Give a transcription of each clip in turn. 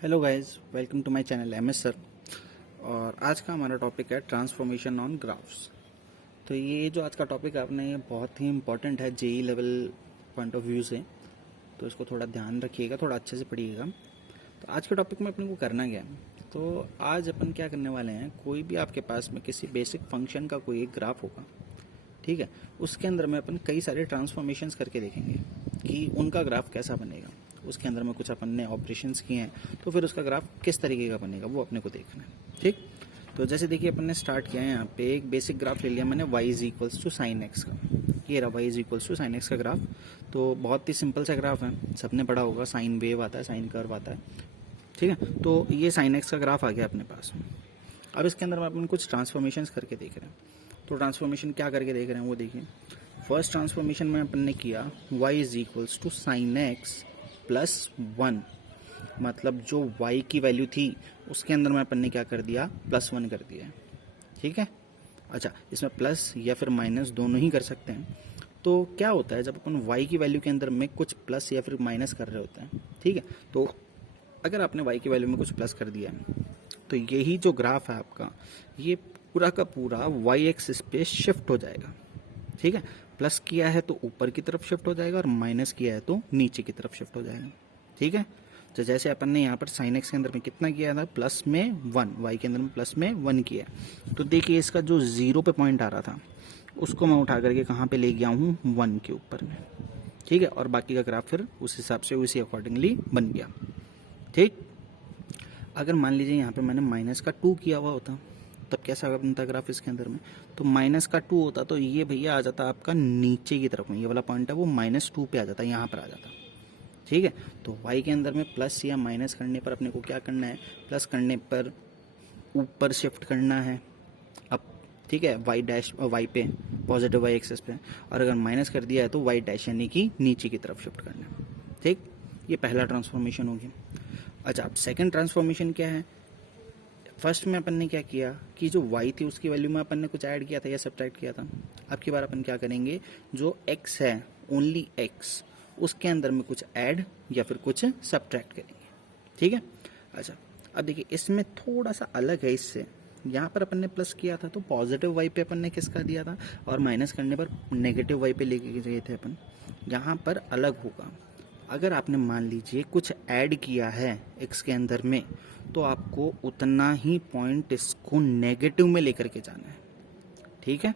Hello guys, welcome to my channel M S sir. और आज का हमारा टॉपिक है ट्रांसफॉर्मेशन ऑन ग्राफ्स। तो ये जो आज का टॉपिक है अपने, ये बहुत ही इंपॉर्टेंट है JEE level point of view से। तो इसको थोड़ा ध्यान रखिएगा, थोड़ा अच्छे से पढ़िएगा। तो आज के टॉपिक में अपने को करना क्या है, तो आज अपन क्या करने वाले हैं, कोई भी आपके पास में किसी बेसिक फंक्शन का कोई एक ग्राफ होगा, ठीक है। उसके अंदर में अपन कई सारे ट्रांसफॉर्मेशंस करके देखेंगे कि उनका ग्राफ कैसा बनेगा। उसके अंदर में कुछ अपन ने ऑपरेशंस किए हैं, तो फिर उसका ग्राफ किस तरीके का बनेगा वो अपने को देखना है, ठीक। तो जैसे देखिए, अपन ने स्टार्ट किया है यहाँ पे एक बेसिक ग्राफ ले लिया मैंने, y is equals to sine x का। ये रहा y is equals to sine x का ग्राफ। तो बहुत ही सिंपल सा ग्राफ है, सबने पढ़ा होगा, साइन वेव आता है, साइन कर्व आता है, ठीक है। तो ये साइन एक्स का ग्राफ आ गया अपने पास में। अब इसके अंदर में अपन कुछ ट्रांसफॉर्मेशंस करके देख रहे हैं। तो ट्रांसफॉर्मेशन क्या करके देख रहे हैं वो देखिए। फर्स्ट ट्रांसफॉर्मेशन में अपन ने किया y is equals to sine x plus 1, मतलब जो y की वैल्यू थी उसके अंदर में अपन ने क्या कर दिया, +1 कर दिया है, ठीक है। अच्छा, इसमें प्लस या फिर माइनस दोनों ही कर सकते हैं। तो क्या होता है, जब अपन y की वैल्यू के अंदर में कुछ प्लस या फिर माइनस कर रहे होते हैं, ठीक है। तो अगर आपने y की वैल्यू में कुछ प्लस कर दिया है, तो यही जो ग्राफ है आपका, ये पूरा का पूरा y एक्सिस पे शिफ्ट हो जाएगा, ठीक है। प्लस किया है तो ऊपर की तरफ शिफ्ट हो जाएगा और माइनस किया है तो नीचे की तरफ शिफ्ट हो जाएगा, ठीक है। तो जैसे अपन ने यहाँ पर साइन एक्स के अंदर में कितना किया था, प्लस में 1, वाई के अंदर में प्लस में 1 किया। तो देखिए, इसका जो 0 पे पॉइंट आ रहा था उसको मैं उठा करके कहाँ पे ले गया हूँ, 1 के ऊपर में, ठीक है। और बाकी का ग्राफ फिर उस हिसाब से उसी अकॉर्डिंगली बन गया, ठीक। अगर मान लीजिए यहाँ पे मैंने माइनस का 2 किया हुआ होता, तब कैसा बनता ग्राफ इसके अंदर में, तो माइनस का 2 होता तो ये भैया आ जाता आपका नीचे की तरफ में, ये वाला पॉइंट है वो -2 पे आ जाता, यहाँ पर आ जाता, ठीक है। तो y के अंदर में प्लस या माइनस करने पर अपने को क्या करना है, प्लस करने पर ऊपर शिफ्ट करना है अब, ठीक है, y डैश y पे, पॉजिटिव y एक्सेस पे। और अगर माइनस कर दिया है तो y डैश यानी कि नीचे की तरफ शिफ्ट करना है, ठीक। ये पहला ट्रांसफॉर्मेशन हो गया। अच्छा, अब सेकंड ट्रांसफॉर्मेशन क्या है। फर्स्ट में अपन ने क्या किया कि जो y थी उसकी वैल्यू में अपन ने कुछ ऐड किया था या सब्ट्रैक्ट किया था। अब की बार अपन क्या करेंगे, जो x है, ओनली x, उसके अंदर में कुछ ऐड या फिर कुछ सब्ट्रैक्ट करेंगे, ठीक है। अच्छा, अब देखिए इसमें थोड़ा सा अलग है इससे। यहाँ पर अपन ने प्लस किया था तो पॉजिटिव y पे अपन ने किसका दिया था, और माइनस करने पर नेगेटिव y पे लेके गए थे अपन। यहाँ पर अलग होगा, अगर आपने मान लीजिए कुछ ऐड किया है x के अंदर में, तो आपको उतना ही पॉइंट इसको नेगेटिव में लेकर के जाना है, ठीक है।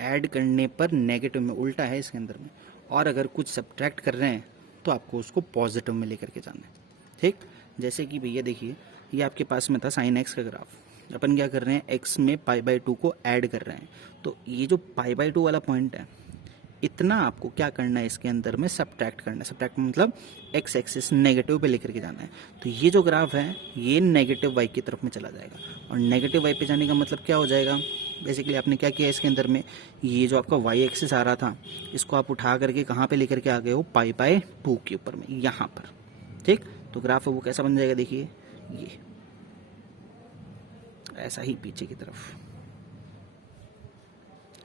ऐड करने पर नेगेटिव में, उल्टा है इसके अंदर में। और अगर कुछ सब्ट्रैक्ट कर रहे हैं तो आपको उसको पॉजिटिव में लेकर के जाना है, ठीक। जैसे कि भैया देखिए, ये आपके पास में था साइन एक्स का ग्राफ, अपन क्या कर रहे हैं, x में π/2 को ऐड कर रहे हैं। तो ये जो π/2 वाला पॉइंट है, इतना आपको क्या करना है, इसके अंदर में सब्ट्रैक्ट करना है। सब्ट्रैक्ट मतलब एक्स एक्सिस नेगेटिव पे लेकर के जाना है। तो ये जो ग्राफ है ये नेगेटिव वाई की तरफ में चला जाएगा, और नेगेटिव वाई पे जाने का मतलब क्या हो जाएगा, बेसिकली आपने क्या किया इसके अंदर में, ये जो आपका वाई एक्सिस आ रहा था इसको आप उठा करके कहाँ पे लेकर के आ गए हो, π/2 के ऊपर में, यहाँ पर, ठीक। तो ग्राफ है वो कैसा बन जाएगा, देखिए ये ऐसा ही पीछे की तरफ।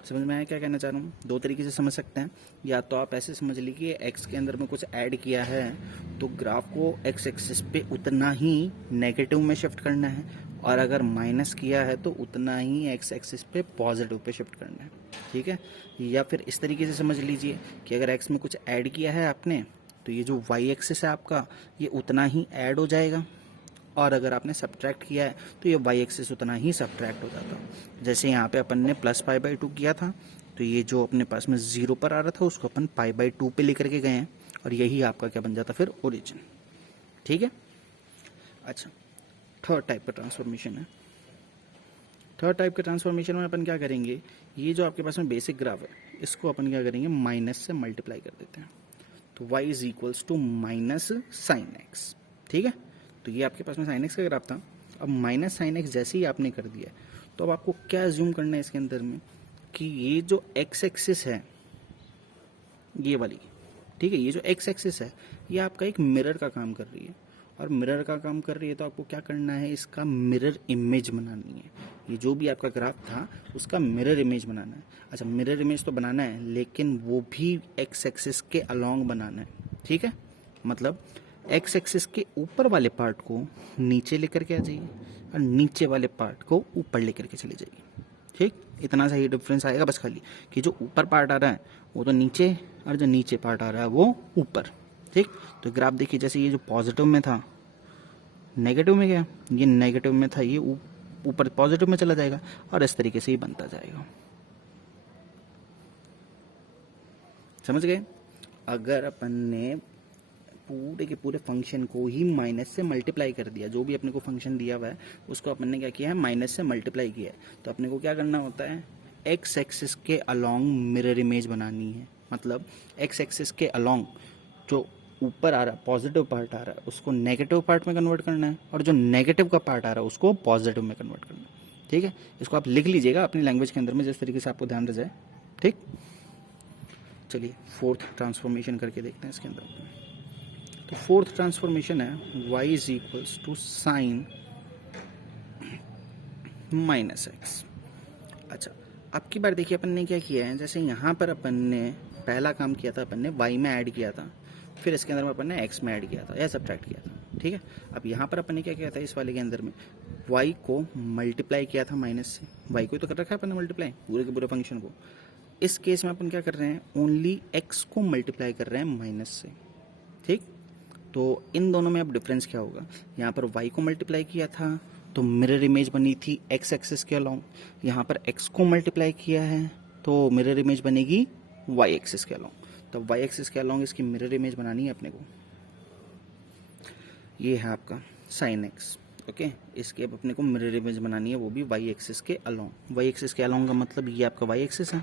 समझ में आया क्या कहना चाह रहा हूँ। दो तरीके से समझ सकते हैं, या तो आप ऐसे समझ लीजिए एक्स के अंदर में कुछ ऐड किया है तो ग्राफ को एक्स एक्सिस पे उतना ही नेगेटिव में शिफ्ट करना है, और अगर माइनस किया है तो उतना ही एक्स एक्सिस पे पॉजिटिव पे शिफ्ट करना है, ठीक है। या फिर इस तरीके से समझ लीजिए कि अगर एक्स में कुछ ऐड किया है आपने, तो ये जो वाई एक्सिस है आपका, ये उतना ही ऐड हो जाएगा, और अगर आपने सब्ट्रैक्ट किया है तो ये वाई एक्सिस उतना ही सब्ट्रैक्ट हो जाता। जैसे यहाँ पे अपन ने प्लस π/2 किया था, तो ये जो अपने पास में 0 पर आ रहा था उसको अपन π/2 पे लेकर के गए हैं, और यही आपका क्या बन जाता फिर, ओरिजिन, ठीक है। अच्छा, थर्ड टाइप का ट्रांसफॉर्मेशन है। थर्ड टाइप के ट्रांसफॉर्मेशन में अपन क्या करेंगे, ये जो आपके पास में बेसिक ग्राफ है इसको अपन क्या करेंगे, माइनस से मल्टीप्लाई कर देते हैं। तो y is equals to minus sine x, ठीक है। तो ये आपके पास में साइन एक्स का ग्राफ था। अब माइनस साइन एक्स जैसे ही आपने कर दिया, तो अब आपको क्या एज्यूम करना है इसके अंदर में, कि ये जो एक्स एक्सिस है ये वाली, ठीक है, ये जो एक्स एक्सिस है ये आपका एक मिरर का काम कर रही है, और मिरर का काम कर रही है तो आपको क्या करना है, इसका मिरर इमेज बनानी है। ये जो भी आपका ग्राफ था उसका मिरर इमेज बनाना है। अच्छा, मिरर इमेज तो बनाना है, लेकिन वो भी एक्स एक्सिस के अलोंग बनाना है, ठीक है। मतलब एक्स एक्सिस के ऊपर वाले पार्ट को नीचे लेकर के आ जाइए और नीचे वाले पार्ट को ऊपर लेकर के चले जाइए। ठीक, इतना सा ही डिफरेंस आएगा बस, खाली कि जो ऊपर पार्ट आ रहा है वो तो नीचे और जो नीचे पार्ट आ रहा है वो ऊपर। ठीक, तो ग्राफ देखिए, जैसे ये जो पॉजिटिव में था नेगेटिव में गया, ये नेगेटिव में था ये ऊपर पॉजिटिव में चला जाएगा और इस तरीके से ही बनता जाएगा। समझ गए? अगर अपन ने पूरे के पूरे फंक्शन को ही माइनस से मल्टीप्लाई कर दिया, जो भी अपने को फंक्शन दिया हुआ है उसको अपन ने क्या किया है, माइनस से मल्टीप्लाई किया है, तो अपने को क्या करना होता है, एक्स एक्सिस के अलोंग मिरर इमेज बनानी है। मतलब एक्स एक्सिस के अलोंग जो ऊपर आ रहा है पॉजिटिव पार्ट आ रहा है उसको नेगेटिव पार्ट में कन्वर्ट करना है, और जो नेगेटिव का पार्ट आ रहा है उसको पॉजिटिव में कन्वर्ट करना है। ठीक है, इसको आप लिख लीजिएगा अपनी लैंग्वेज के अंदर में जिस तरीके से आपको ध्यान रह जाए। ठीक, चलिए फोर्थ ट्रांसफॉर्मेशन करके देखते हैं इसके अंदर। तो फोर्थ ट्रांसफॉर्मेशन है y is equals to sine minus x. अच्छा, अब की बार देखिए अपन ने क्या किया है, जैसे यहाँ पर अपन ने पहला काम किया था, अपन ने y में ऐड किया था, फिर इसके अंदर में अपन ने x में ऐड किया था या सब्ट्रैक्ट किया था। ठीक है, अब यहाँ पर अपन ने क्या किया था, इस वाले के अंदर में y को मल्टीप्लाई किया था माइनस से, y को तो कर रखा है अपन ने मल्टीप्लाई पूरे के पूरे फंक्शन को। इस केस में अपन क्या कर रहे हैं, ओनली x को मल्टीप्लाई कर रहे हैं माइनस से। ठीक, तो इन दोनों में अब डिफरेंस क्या होगा, यहाँ पर y को मल्टीप्लाई किया था तो मिरर इमेज बनी थी x एक्सिस के अलोंग, यहाँ पर x को मल्टीप्लाई किया है तो मिरर इमेज बनेगी y एक्सिस के अलोंग। तो y एक्सिस के अलोंग इसकी मिरर इमेज बनानी है अपने को। ये है आपका साइन x। ओके, इसके अब अपने को मिरर इमेज बनानी है, वो भी y एक्सिस के अलोंग। y एक्सिस के अलोंग का मतलब ये आपका y एक्सिस है,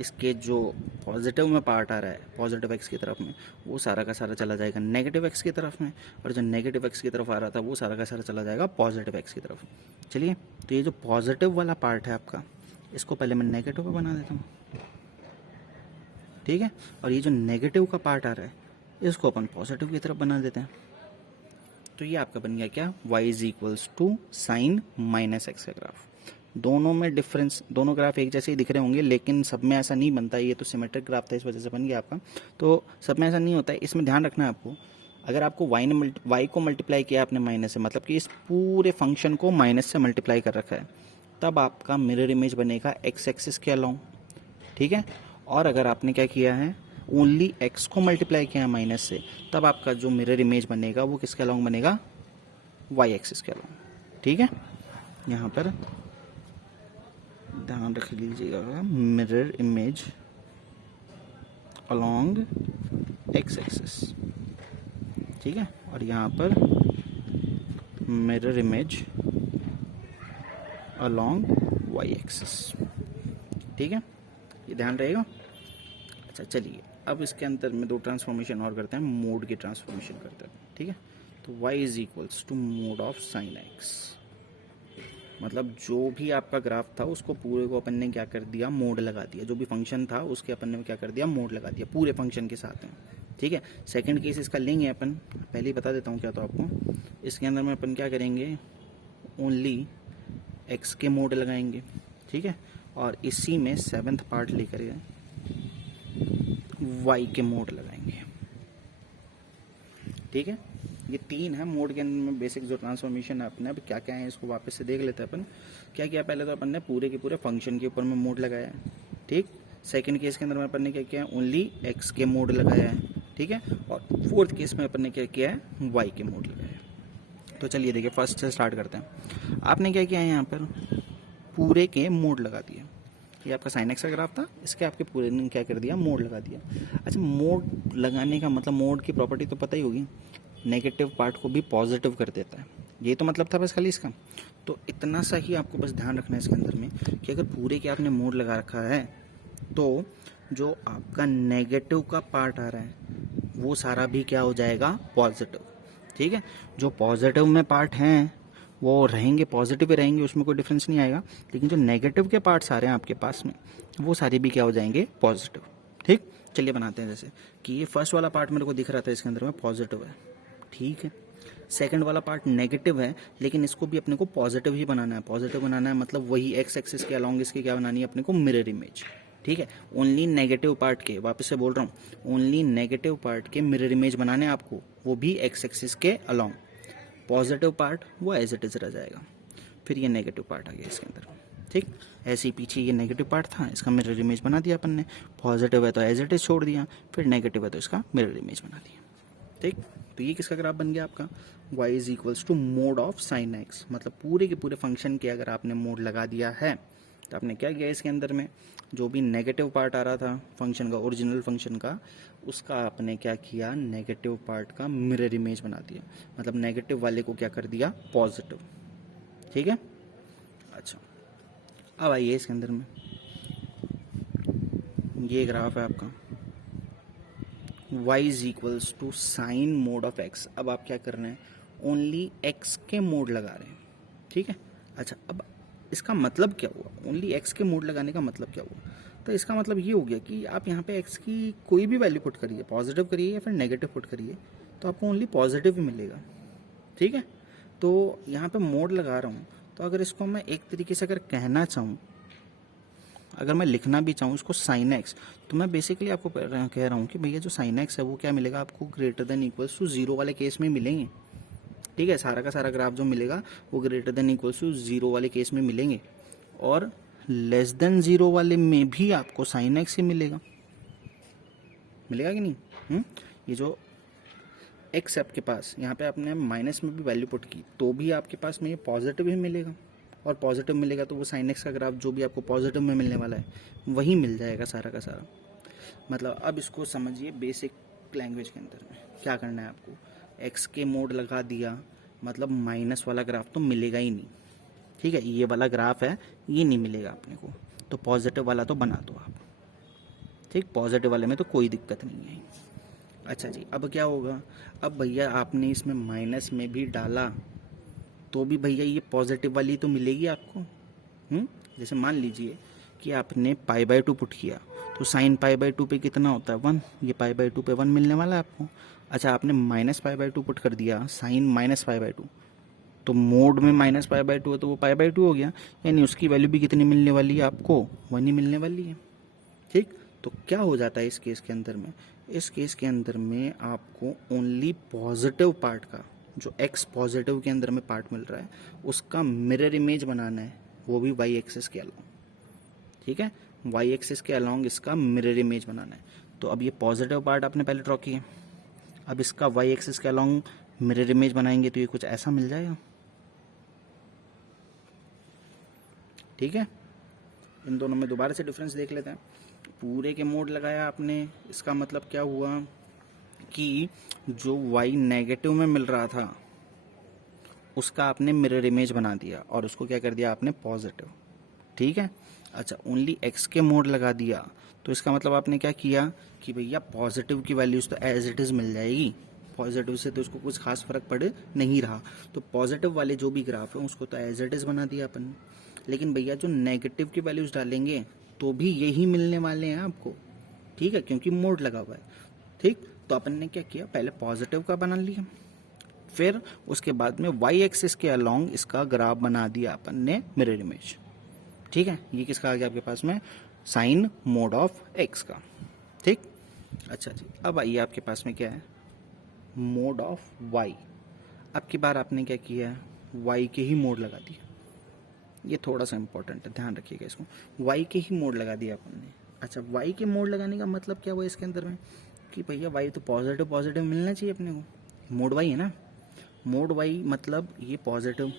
इसके जो पॉजिटिव में पार्ट आ रहा है पॉजिटिव एक्स की तरफ में, वो सारा का सारा चला जाएगा नेगेटिव एक्स की तरफ में, और जो नेगेटिव एक्स की तरफ आ रहा था वो सारा का सारा चला जाएगा पॉजिटिव एक्स की तरफ। चलिए, तो ये जो पॉजिटिव वाला पार्ट है आपका, इसको पहले मैं नेगेटिव पे बना देता हूँ। ठीक है, और ये जो नेगेटिव का पार्ट आ रहा है इसको अपन पॉजिटिव की तरफ बना देते हैं। तो ये आपका बन गया क्या, y is equals to sine minus x का ग्राफ। दोनों में डिफरेंस, दोनों ग्राफ एक जैसे ही दिख रहे होंगे, लेकिन सब में ऐसा नहीं बनता। ये तो सिमेट्रिक ग्राफ था इस वजह से बन गया आपका, तो सब में ऐसा नहीं होता है। इसमें ध्यान रखना है आपको, अगर आपको y को मल्टीप्लाई किया आपने माइनस से, मतलब कि इस पूरे फंक्शन को माइनस से मल्टीप्लाई कर रखा है, तब आपका मिरर इमेज बनेगा x एक्सिस के अलोंग। ठीक है, और अगर आपने क्या किया है, ओनली x को मल्टीप्लाई किया है माइनस से, तब आपका जो मिरर इमेज बनेगा वो किसके अलोंग बनेगा, y एक्सिस के अलोंग। ठीक है, यहाँ पर ध्यान रख लीजिएगा, mirror image along x axis. ठीक है, और यहाँ पर mirror image along y axis. ठीक है, ये ध्यान रहेगा। अच्छा, चलिए अब इसके अंदर में दो ट्रांसफॉर्मेशन और करते हैं, मोड की ट्रांसफॉर्मेशन करते हैं। ठीक है, तो y is equals to mod of sine x। मतलब जो भी आपका ग्राफ था उसको पूरे को अपन ने क्या कर दिया, मोड लगा दिया। जो भी फंक्शन था उसके अपन ने क्या कर दिया, मोड लगा दिया पूरे फंक्शन के साथ में। ठीक है, सेकंड केस इसका लेंगे अपन, पहले ही बता देता हूँ क्या तो आपको। इसके अंदर में अपन क्या करेंगे, ओनली x के मोड लगाएंगे। ठीक है, और इसी में सेवेंथ पार्ट लेकर y के मोड लगाएंगे। ठीक है, ये तीन है मोड के अंदर में बेसिक जो ट्रांसफॉर्मेशन है अपने। अब क्या क्या है इसको वापस से देख लेते हैं अपन। क्या किया, पहले तो अपन ने पूरे के पूरे फंक्शन के ऊपर में मोड लगाया है। ठीक, सेकंड केस के अंदर में अपन ने क्या किया है, ओनली x के मोड लगाया है। ठीक है, और फोर्थ केस में अपन ने क्या किया है, y के मोड लगाया है। तो चलिए देखिए, फर्स्ट से स्टार्ट करते हैं। आपने क्या किया है, यहाँ पर पूरे के मोड लगा दिया। ये आपका साइन एक्स का ग्राफ था, इसके आपके पूरे ने क्या कर दिया, मोड लगा दिया। अच्छा, मोड लगाने का मतलब, मोड की प्रॉपर्टी तो पता ही होगी, नेगेटिव पार्ट को भी पॉजिटिव कर देता है। ये तो मतलब था बस खाली इसका। तो इतना सा ही आपको बस ध्यान रखना है इसके अंदर में कि अगर पूरे के आपने मोड लगा रखा है तो जो आपका नेगेटिव का पार्ट आ रहा है वो सारा भी क्या हो जाएगा, पॉजिटिव। ठीक है, जो पॉजिटिव में पार्ट हैं वो रहेंगे, पॉजिटिव ही रहेंगे, उसमें कोई डिफरेंस नहीं आएगा। लेकिन जो नेगेटिव के पार्ट्स आ रहे हैं आपके पास में वो सारे भी क्या हो जाएंगे, पॉजिटिव। ठीक, चलिए बनाते हैं। जैसे कि ये फर्स्ट वाला पार्ट मेरे को दिख रहा था इसके अंदर में पॉजिटिव है। ठीक है, सेकंड वाला पार्ट नेगेटिव है, लेकिन इसको भी अपने को पॉजिटिव ही बनाना है। पॉजिटिव बनाना है मतलब वही x एक्सिस के अलोंग इसकी क्या बनानी है अपने को, मिरर इमेज। ठीक है, ओनली नेगेटिव पार्ट के, वापस से बोल रहा हूँ, ओनली नेगेटिव पार्ट के मिरर इमेज बनाने आपको, वो भी एक्स एक्सिस के अलोंग। पॉजिटिव पार्ट वो एज इट इज रह जाएगा। फिर ये नेगेटिव पार्ट आ गया इसके अंदर, ठीक। ऐसे ही पीछे ये नेगेटिव पार्ट था, इसका मिरर इमेज बना दिया अपन ने। पॉजिटिव है तो एज इट इज छोड़ दिया, फिर नेगेटिव है तो इसका मिरर इमेज बना दिया, ठीक। तो ये किसका ग्राफ बन गया आपका, y is equals to mod of sine x. मतलब पूरे के पूरे फंक्शन के अगर आपने मोड लगा दिया है तो आपने क्या किया, इसके अंदर में जो भी नेगेटिव पार्ट आ रहा था फंक्शन का, ओरिजिनल फंक्शन का, उसका आपने क्या किया, नेगेटिव पार्ट का मिरर इमेज बना दिया। मतलब नेगेटिव वाले को क्या कर दिया, पॉजिटिव, ठीक है। अच्छा, अब आइए इसके अंदर में, ये ग्राफ है आपका y is equals to sine mod of x। अब आप क्या कर रहे हैं, ओनली x के मोड लगा रहे हैं, ठीक है। अच्छा, अब इसका मतलब क्या हुआ, ओनली x के मोड लगाने का मतलब क्या हुआ, तो इसका मतलब ये हो गया कि आप यहाँ पे x की कोई भी वैल्यू पुट करिए, पॉजिटिव करिए या फिर नेगेटिव पुट करिए, तो आपको ओनली पॉजिटिव ही मिलेगा, ठीक है। तो यहाँ पे मोड लगा रहा हूँ, तो अगर इसको मैं एक तरीके से अगर कहना चाहूँ, अगर मैं लिखना भी चाहूँ इसको साइन एक्स, तो मैं बेसिकली आपको कह रहा हूँ कि भैया जो साइन एक्स है वो क्या मिलेगा आपको, greater than equals to zero वाले केस में मिलेंगे, ठीक है। सारा का सारा ग्राफ जो मिलेगा वो greater than equals to zero वाले केस में मिलेंगे, और लेस देन जीरो वाले में भी आपको साइन एक्स ही मिलेगा, मिलेगा कि नहीं। ये जो एक्स आपके पास, यहाँ पे आपने माइनस में भी वैल्यू पुट की तो भी आपके पास में ये पॉजिटिव ही मिलेगा, और पॉजिटिव मिलेगा तो वो साइन एक्स का ग्राफ जो भी आपको पॉजिटिव में मिलने वाला है वही मिल जाएगा सारा का सारा। मतलब अब इसको समझिए बेसिक लैंग्वेज के अंदर में क्या करना है आपको, एक्स के मोड लगा दिया, मतलब माइनस वाला ग्राफ तो मिलेगा ही नहीं, ठीक है। ये वाला ग्राफ है ये नहीं मिलेगा अपने को, तो पॉजिटिव वाला तो बना दो आप, ठीक। पॉजिटिव वाले में तो कोई दिक्कत नहीं है। अच्छा जी, अब क्या होगा, अब भैया आपने इसमें माइनस में भी डाला तो भी भैया ये पॉजिटिव वाली तो मिलेगी आपको। जैसे मान लीजिए कि आपने पाई बाय 2 पुट किया, तो साइन पाई बाय 2 पे कितना होता है 1, ये पाई बाय 2 पे 1 मिलने वाला है आपको। अच्छा, आपने माइनस पाई बाय 2 पुट कर दिया, साइन माइनस पाई बाय 2, तो मोड में माइनस पाई बाय 2 है तो वो पाई बाय 2 हो गया, यानी उसकी वैल्यू भी कितनी मिलने वाली है आपको, 1 ही मिलने वाली है, ठीक। तो क्या हो जाता है इस केस के अंदर में, इस केस के अंदर में आपको ओनली पॉजिटिव पार्ट का, जो x पॉजिटिव के अंदर में पार्ट मिल रहा है उसका मिरर इमेज बनाना है, वो भी y एक्सिस के अलोंग, ठीक है। y एक्सिस के अलोंग इसका मिरर इमेज बनाना है। तो अब ये पॉजिटिव पार्ट आपने पहले ड्रॉ किया, अब इसका y एक्सिस के अलोंग मिरर इमेज बनाएंगे तो ये कुछ ऐसा मिल जाएगा, ठीक है। इन दोनों में दोबारा से डिफरेंस देख लेते हैं। पूरे के मोड लगाया आपने, इसका मतलब क्या हुआ कि जो y नेगेटिव में मिल रहा था उसका आपने मिरर इमेज बना दिया और उसको क्या कर दिया आपने पॉजिटिव, ठीक है। अच्छा, ओनली x के मोड लगा दिया तो इसका मतलब आपने क्या किया कि भैया पॉजिटिव की वैल्यूज तो एज इट इज मिल जाएगी, पॉजिटिव से तो उसको कुछ खास फर्क पड़ नहीं रहा, तो पॉजिटिव वाले जो भी ग्राफ है उसको तो एज इट इज बना दिया अपन। लेकिन भैया जो नेगेटिव की वैल्यूज डालेंगे तो भी यही मिलने वाले हैं आपको, ठीक है, क्योंकि मोड लगा हुआ है, ठीक। तो अपन ने क्या किया, पहले पॉजिटिव का बना लिया, फिर उसके बाद में y एक्सिस के अलोंग इसका ग्राफ बना दिया अपन ने मिरर इमेज, ठीक है। ये किसका आ गया आपके पास में, साइन मोड ऑफ x का, ठीक। अच्छा जी, अब आइए आपके पास में क्या है, मोड ऑफ y। अब की बार आपने क्या किया है, y के ही मोड लगा दिया, ये थोड़ा सा इंपॉर्टेंट है, ध्यान रखिएगा इसको, y के ही मोड लगा दिया अपन ने। अच्छा, y के मोड लगाने का मतलब क्या हुआ इसके अंदर में कि भैया y तो पॉजिटिव पॉजिटिव मिलना चाहिए अपने को, मोड y है ना, मोड y मतलब ये पॉजिटिव,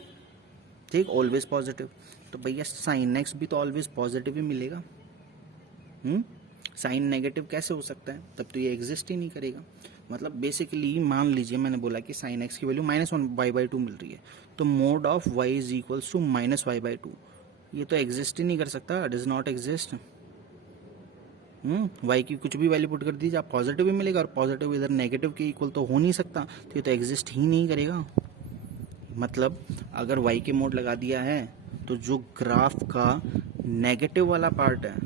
ठीक, ऑलवेज पॉजिटिव, तो भैया साइन एक्स भी तो ऑलवेज पॉजिटिव ही मिलेगा। साइन नेगेटिव कैसे हो सकता है, तब तो ये एग्जिस्ट ही नहीं करेगा। मतलब बेसिकली मान लीजिए मैंने बोला कि साइन एक्स की वैल्यू -1/2 मिल रही है, तो mod of y is equals to -y/2, ये तो एग्जिस्ट ही नहीं कर सकता, डज नॉट एग्जिस्ट। y की कुछ भी वैल्यू पुट कर दीजिए आप पॉजिटिव ही मिलेगा, और पॉजिटिव इधर नेगेटिव के इक्वल तो हो नहीं सकता, तो ये तो एग्जिस्ट ही नहीं करेगा। मतलब अगर y के मोड लगा दिया है तो जो ग्राफ का नेगेटिव वाला पार्ट है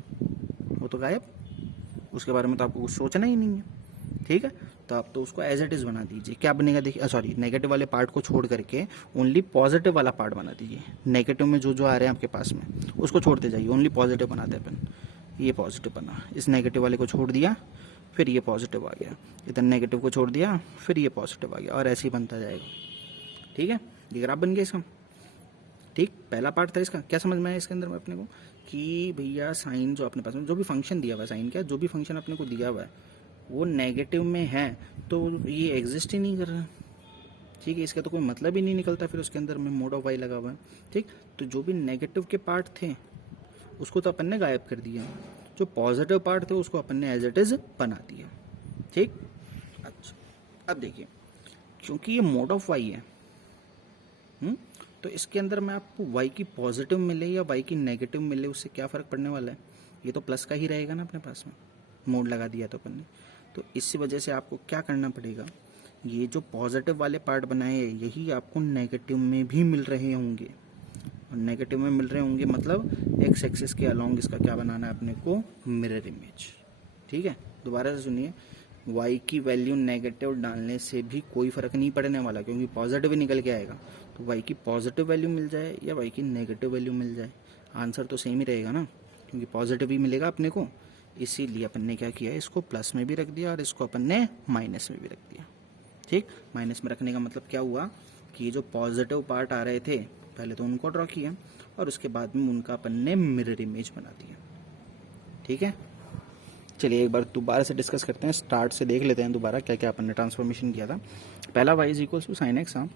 वो तो गायब, उसके बारे में तो आपको कुछ सोचना ही नहीं है, ठीक है। तो आप तो उसको एज इट इज बना दीजिए, क्या बनेगा देखिए, सॉरी, नेगेटिव वाले पार्ट को छोड़ करके ओनली पॉजिटिव वाला पार्ट बना दीजिए। नेगेटिव में जो जो आ रहे हैं आपके पास में उसको छोड़ते जाइए, ओनली पॉजिटिव बनाते हैं अपन, ये पॉजिटिव बना, इस नेगेटिव वाले को छोड़ दिया फिर ये पॉजिटिव आ गया, इधर नेगेटिव को छोड़ दिया फिर ये पॉजिटिव आ गया, और ऐसे ही बनता जाएगा। ठीक है, ये ग्राफ बन गया इसका। ठीक, पहला पार्ट था इसका। क्या समझ में आया इसके अंदर में अपने को कि भैया साइन जो अपने पास में जो भी फंक्शन दिया हुआ है, साइन क्या जो भी फंक्शन अपने को दिया हुआ है वो नेगेटिव में है तो ये एग्जिस्ट ही नहीं कर रहा। ठीक है, इसका तो कोई मतलब ही नहीं निकलता फिर उसके अंदर में मोड ऑफ वाई लगा हुआ है। ठीक, तो जो भी नेगेटिव के पार्ट थे उसको तो अपन ने गायब कर दिया, जो पॉजिटिव पार्ट थे उसको अपन ने एज इट इज बना दिया। ठीक, अच्छा अब देखिए, क्योंकि ये मोड ऑफ वाई है, तो इसके अंदर में आपको y की पॉजिटिव मिले या y की नेगेटिव मिले उससे क्या फ़र्क पड़ने वाला है, ये तो प्लस का ही रहेगा ना अपने पास में, मोड लगा दिया तो अपन ने। तो इसी वजह से आपको क्या करना पड़ेगा, ये जो पॉजिटिव वाले पार्ट बनाए यही आपको नेगेटिव में भी मिल रहे होंगे, और नेगेटिव में मिल रहे होंगे मतलब एक्स एक्सिस के अलोंग इसका क्या बनाना है अपने को, मिरर इमेज। ठीक है, दोबारा से सुनिए, y की वैल्यू नेगेटिव डालने से भी कोई फ़र्क नहीं पड़ने वाला क्योंकि पॉजिटिव ही निकल के आएगा। तो y की पॉजिटिव वैल्यू मिल जाए या y की नेगेटिव वैल्यू मिल जाए, आंसर तो सेम ही रहेगा ना, क्योंकि पॉजिटिव ही मिलेगा अपने को। इसीलिए अपन ने क्या किया, इसको प्लस में भी रख दिया और इसको अपन ने माइनस में भी रख दिया। ठीक, माइनस में रखने का मतलब क्या हुआ कि ये जो पॉजिटिव पार्ट आ रहे थे पहले तो उनको ड्रॉ किया और उसके बाद में उनका अपन ने मिरर इमेज बना दिया। ठीक है, चलिए एक बार दोबारा से डिस्कस करते हैं, स्टार्ट से देख लेते हैं दोबारा क्या क्या अपन ने ट्रांसफॉर्मेशन किया था। पहला y is equal to sine x. हाँ,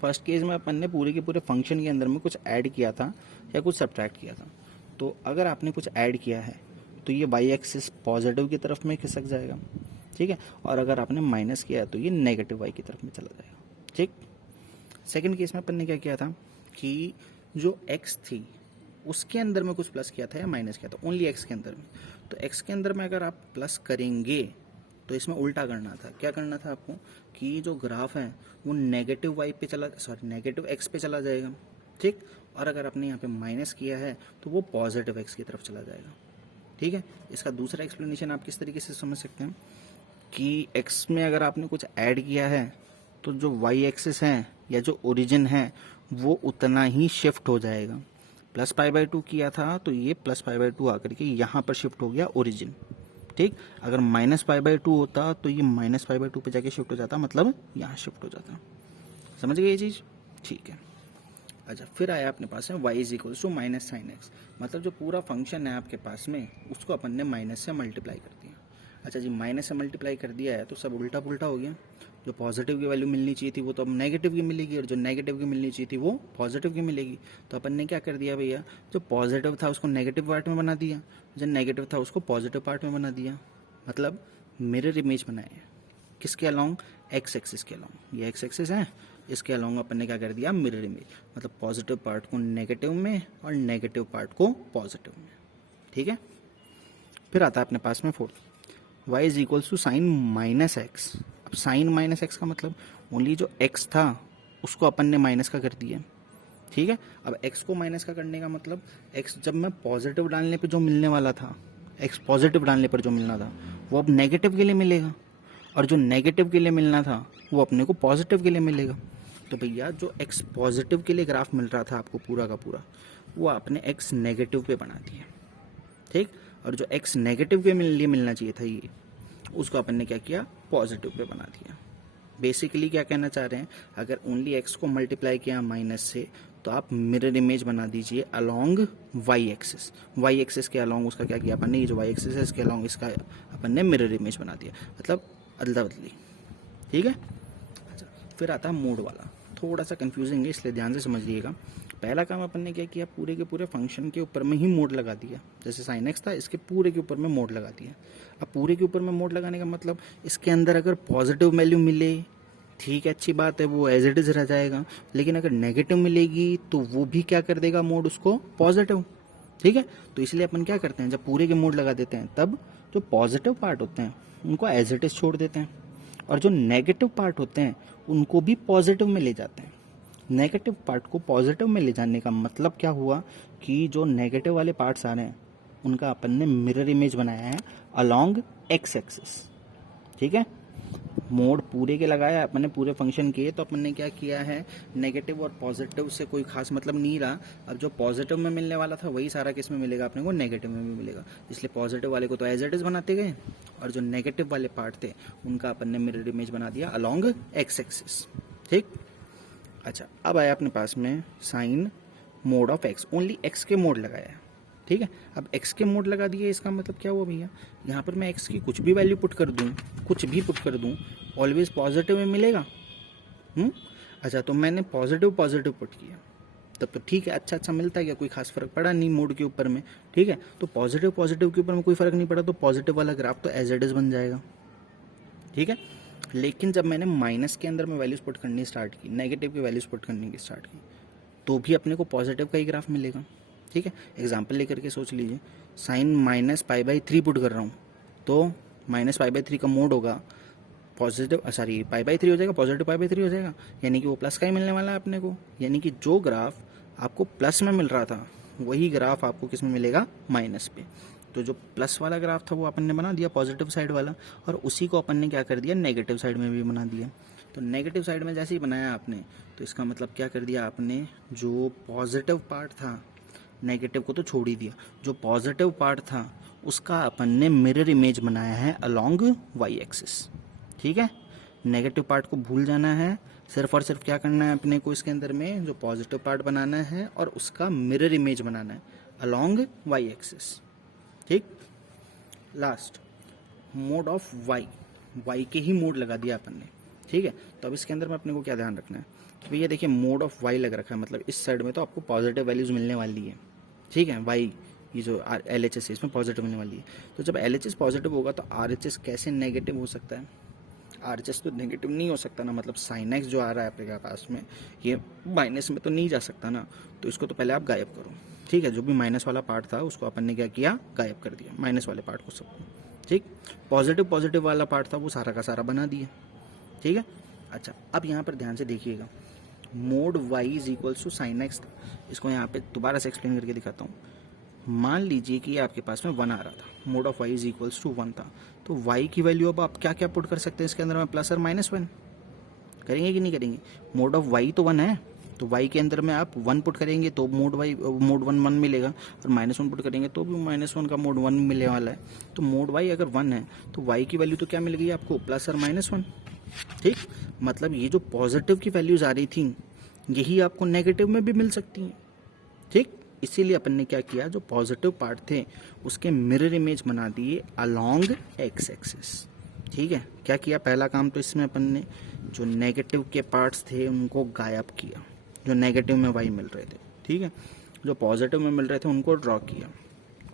फर्स्ट केस में अपन ने पूरे के पूरे फंक्शन के अंदर में कुछ ऐड किया था या कुछ सब्ट्रैक्ट किया था। तो अगर आपने कुछ ऐड किया है तो ये y एक्सिस पॉजिटिव की तरफ में खिसक जाएगा। ठीक है, और अगर आपने माइनस किया है तो ये नेगेटिव y की तरफ में चला जाएगा। ठीक, सेकेंड केस में अपन ने क्या किया था कि जो x थी उसके अंदर में कुछ प्लस किया था या माइनस किया था, ओनली x के अंदर में। तो x के अंदर में अगर आप प्लस करेंगे तो इसमें उल्टा करना था। क्या करना था आपको कि जो ग्राफ है वो नेगेटिव y पे चला, सॉरी नेगेटिव x पे चला जाएगा। ठीक, और अगर आपने यहाँ पे माइनस किया है तो वो पॉजिटिव x की तरफ चला जाएगा। ठीक है, इसका दूसरा एक्सप्लेनेशन आप किस तरीके से समझ सकते हैं कि x में अगर आपने कुछ ऐड किया है तो जो y एक्सिस है या जो ओरिजिन है वो उतना ही शिफ्ट हो जाएगा। प्लस पाई बाई 2 किया था तो ये प्लस पाई बाई 2 आकर के यहाँ पर शिफ्ट हो गया ओरिजिन। ठीक, अगर माइनस पाई बाई 2 होता तो ये माइनस पाई बाई 2 पे जाके शिफ्ट हो जाता, मतलब यहाँ शिफ्ट हो जाता। समझ गए ये चीज़? ठीक है, अच्छा फिर आया अपने पास में y is equal to minus sine x, मतलब जो पूरा फंक्शन है आपके पास में उसको अपन ने माइनस से मल्टीप्लाई कर दिया। अच्छा जी, माइनस से मल्टीप्लाई कर दिया है तो सब उल्टा पुल्टा हो गया। जो पॉजिटिव की वैल्यू मिलनी चाहिए थी वो तो अब नेगेटिव की मिलेगी, और जो नेगेटिव की मिलनी चाहिए थी वो पॉजिटिव की मिलेगी। तो अपन ने क्या कर दिया भैया, जो पॉजिटिव था उसको नेगेटिव पार्ट में बना दिया, जो नेगेटिव था उसको पॉजिटिव पार्ट में बना दिया, मतलब मिरर इमेज बनाए। किसके अलोंग, एक्स एक्सिस के अलोंग। ये एक्स एक्सिस है, इसके अलोंग अपन ने क्या कर दिया, मिरर इमेज, मतलब पॉजिटिव पार्ट को नेगेटिव में और नेगेटिव पार्ट को पॉजिटिव में। ठीक है, फिर आता है अपने पास में fourth, y is equal to sine minus x. अब साइन माइनस एक्स का मतलब ओनली जो x था उसको अपन ने माइनस का कर दिया। ठीक है, अब x को माइनस का करने का मतलब x जब मैं पॉजिटिव डालने पे जो मिलने वाला था, x पॉजिटिव डालने पर जो मिलना था वो अब नेगेटिव के लिए मिलेगा, और जो नेगेटिव के लिए मिलना था वो अपने को पॉजिटिव के लिए मिलेगा। तो भैया जो x पॉजिटिव के लिए ग्राफ मिल रहा था आपको पूरा का पूरा, वो आपने x नेगेटिव पे बना दिया। ठीक, और जो x नेगेटिव के लिए मिलना चाहिए था ये, उसको अपन ने क्या किया, पॉजिटिव पे बना दिया। बेसिकली क्या कहना चाह रहे हैं, अगर ओनली x को मल्टीप्लाई किया माइनस से तो आप मिरर इमेज बना दीजिए along y axis. y axis के अलोंग उसका क्या किया अपन ने, ये जो y एक्सिस है इसके अलोंग इसका अपन ने मिरर इमेज बना दिया, मतलब अदला बदली। ठीक है, अच्छा फिर आता है मोड वाला, थोड़ा सा कंफ्यूजिंग है इसलिए ध्यान से समझिएगा। पहला काम अपन ने क्या किया, पूरे के पूरे फंक्शन के ऊपर में ही मोड लगा दिया, जैसे साइन एक्स था इसके पूरे के ऊपर में मोड लगा दिया। अब पूरे के ऊपर में मोड लगाने का मतलब इसके अंदर अगर पॉजिटिव वैल्यू मिले ठीक है, अच्छी बात है, वो एज इट इज रह जाएगा, लेकिन अगर नेगेटिव मिलेगी तो वो भी क्या कर देगा मोड उसको पॉजिटिव। ठीक है, तो इसलिए अपन क्या करते हैं, जब पूरे के मोड लगा देते हैं तब जो पॉजिटिव पार्ट होते हैं उनको एज इट इज छोड़ देते हैं, और जो नेगेटिव पार्ट होते हैं उनको भी पॉजिटिव में ले जाते हैं। नेगेटिव पार्ट को पॉजिटिव में ले जाने का मतलब क्या हुआ कि जो नेगेटिव वाले पार्ट्स आ रहे हैं उनका अपन ने मिरर इमेज बनाया है अलोंग एक्स एक्सिस। ठीक है, मोड पूरे के लगाया अपन ने, पूरे फंक्शन किए, तो अपन ने क्या किया है, नेगेटिव और पॉजिटिव से कोई खास मतलब नहीं रहा। अब जो पॉजिटिव में मिलने वाला था वही सारा किस में मिलेगा अपने को, नेगेटिव में भी मिलेगा। इसलिए पॉजिटिव वाले को तो एज इट इज बनाते गए, और जो नेगेटिव वाले पार्ट थे उनका अपन ने मिरर इमेज बना दिया अलॉन्ग एक्स एक्सिस। ठीक। अच्छा, अब आया अपने पास में sine mod of x, only x के मोड लगाया है। ठीक है, अब x के मोड लगा दिए, इसका मतलब क्या हुआ भैया, यहाँ पर मैं x की कुछ भी वैल्यू पुट कर दूँ, कुछ भी पुट कर दूँ, ऑलवेज पॉजिटिव में मिलेगा। अच्छा, तो मैंने पॉजिटिव पॉजिटिव पुट किया, तब तो ठीक है, अच्छा मिलता है क्या, कोई खास फर्क पड़ा नहीं मोड के ऊपर में। ठीक है, तो पॉजिटिव पॉजिटिव के ऊपर में कोई फर्क नहीं पड़ा, तो पॉजिटिव वाला ग्राफ तो एज इट इज बन जाएगा। ठीक है, लेकिन जब मैंने माइनस के अंदर में वैल्यूज पुट करनी स्टार्ट की, नेगेटिव की वैल्यूज पुट करनी की स्टार्ट की, तो भी अपने को पॉजिटिव का ही ग्राफ मिलेगा। ठीक है, एग्जाम्पल लेकर के सोच लीजिए, साइन -π/3 पुट कर रहा हूँ, तो -π/3 का मोड होगा पॉजिटिव, सॉरी π/3 हो जाएगा, पॉजिटिव π/3 हो जाएगा, यानी कि वो प्लस का ही मिलने वाला है अपने को। यानी कि जो ग्राफ आपको प्लस में मिल रहा था वही ग्राफ आपको किस में मिलेगा, माइनस पे। तो जो प्लस वाला ग्राफ था वो अपन ने बना दिया पॉजिटिव साइड वाला, और उसी को अपन ने क्या कर दिया, नेगेटिव साइड में भी बना दिया। तो नेगेटिव साइड में जैसे ही बनाया आपने, तो इसका मतलब क्या कर दिया आपने, जो पॉजिटिव पार्ट था, नेगेटिव को तो छोड़ ही दिया, जो पॉजिटिव पार्ट था उसका अपन ने मिरर इमेज बनाया है अलॉन्ग वाई एक्सिस। ठीक है, नेगेटिव पार्ट को भूल जाना है, सिर्फ और सिर्फ क्या करना है अपने को, इसके अंदर में जो पॉजिटिव पार्ट बनाना है और उसका मिरर इमेज बनाना है अलॉन्ग वाई एक्सिस। ठीक। लास्ट, मोड ऑफ वाई के ही मोड लगा दिया अपन ने। ठीक है, तो अब इसके अंदर में अपने को क्या ध्यान रखना है कि भैया देखिए, मोड ऑफ वाई लग रखा है, मतलब इस साइड में तो आपको पॉजिटिव वैल्यूज मिलने वाली है। ठीक है, वाई ये जो LHS है इसमें पॉजिटिव मिलने वाली है, तो जब LHS पॉजिटिव होगा तो RHS कैसे नेगेटिव हो सकता है, RHS तो नेगेटिव नहीं हो सकता ना, मतलब साइन एक्स जो आ रहा है आपके पास में ये माइनस में तो नहीं जा सकता ना, तो इसको तो पहले आप गायब करो। ठीक है, जो भी माइनस वाला पार्ट था उसको अपन ने क्या किया, गायब कर दिया, माइनस वाले पार्ट को सबको। ठीक, पॉजिटिव वाला पार्ट था वो सारा का सारा बना दिया। ठीक है। अच्छा, अब यहाँ पर ध्यान से देखिएगा, mod y is equals to sine x था, इसको यहाँ पे दोबारा से एक्सप्लेन करके दिखाता हूँ। मान लीजिए कि आपके पास में 1 आ रहा था, mod of y is equals to 1 था, तो वाई की वैल्यू अब आप क्या क्या पुट कर सकते हैं इसके अंदर में, प्लस और -1 करेंगे कि नहीं करेंगे, मोड ऑफ वाई तो 1 है, तो वाई के अंदर में आप 1 पुट करेंगे तो मोड 1 मिलेगा, और -1 पुट करेंगे तो भी -1 का मोड 1 मिलने वाला है। तो मोड वाई अगर 1 है तो वाई की वैल्यू तो क्या मिल गई आपको, प्लस और -1। ठीक, मतलब ये जो पॉजिटिव की वैल्यूज आ रही थी यही आपको नेगेटिव में भी मिल सकती हैं। ठीक, इसीलिए अपन ने क्या किया, जो पॉजिटिव पार्ट थे उसके मिरर इमेज बना दिए अलॉन्ग एक्स एक्सिस। ठीक है, क्या किया, पहला काम तो इसमें अपन ने जो नेगेटिव के पार्ट्स थे उनको गायब किया, जो नेगेटिव में वाई मिल रहे थे। ठीक है, जो पॉजिटिव में मिल रहे थे उनको ड्रॉ किया,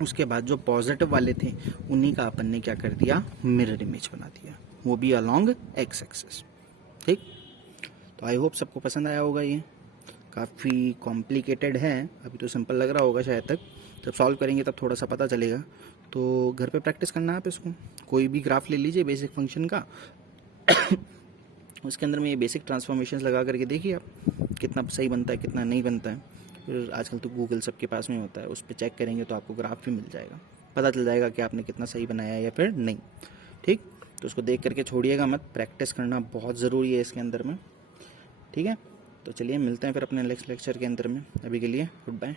उसके बाद जो पॉजिटिव वाले थे उन्हीं का अपन ने क्या कर दिया, मिरर इमेज बना दिया, वो भी अलॉन्ग एक्स एक्सिस। ठीक, तो आई होप सबको पसंद आया होगा। ये काफ़ी कॉम्प्लिकेटेड है, अभी तो सिंपल लग रहा होगा शायद तक, जब सॉल्व करेंगे तब थोड़ा सा पता चलेगा। तो घर पे प्रैक्टिस करना है आप इसको, कोई भी ग्राफ ले लीजिए बेसिक फंक्शन का उसके अंदर में ये बेसिक ट्रांसफॉर्मेशंस लगा करके देखिए आप कितना सही बनता है कितना नहीं बनता है। फिर आजकल तो गूगल सबके पास में होता है, उस पर चेक करेंगे तो आपको ग्राफ भी मिल जाएगा, पता चल जाएगा कि आपने कितना सही बनाया है या फिर नहीं। ठीक, तो उसको देख करके छोड़िएगा मत, प्रैक्टिस करना बहुत ज़रूरी है इसके अंदर में। ठीक है, तो चलिए मिलते हैं फिर अपने नेक्स्ट लेक्चर के अंदर में, अभी के लिए गुड बाय।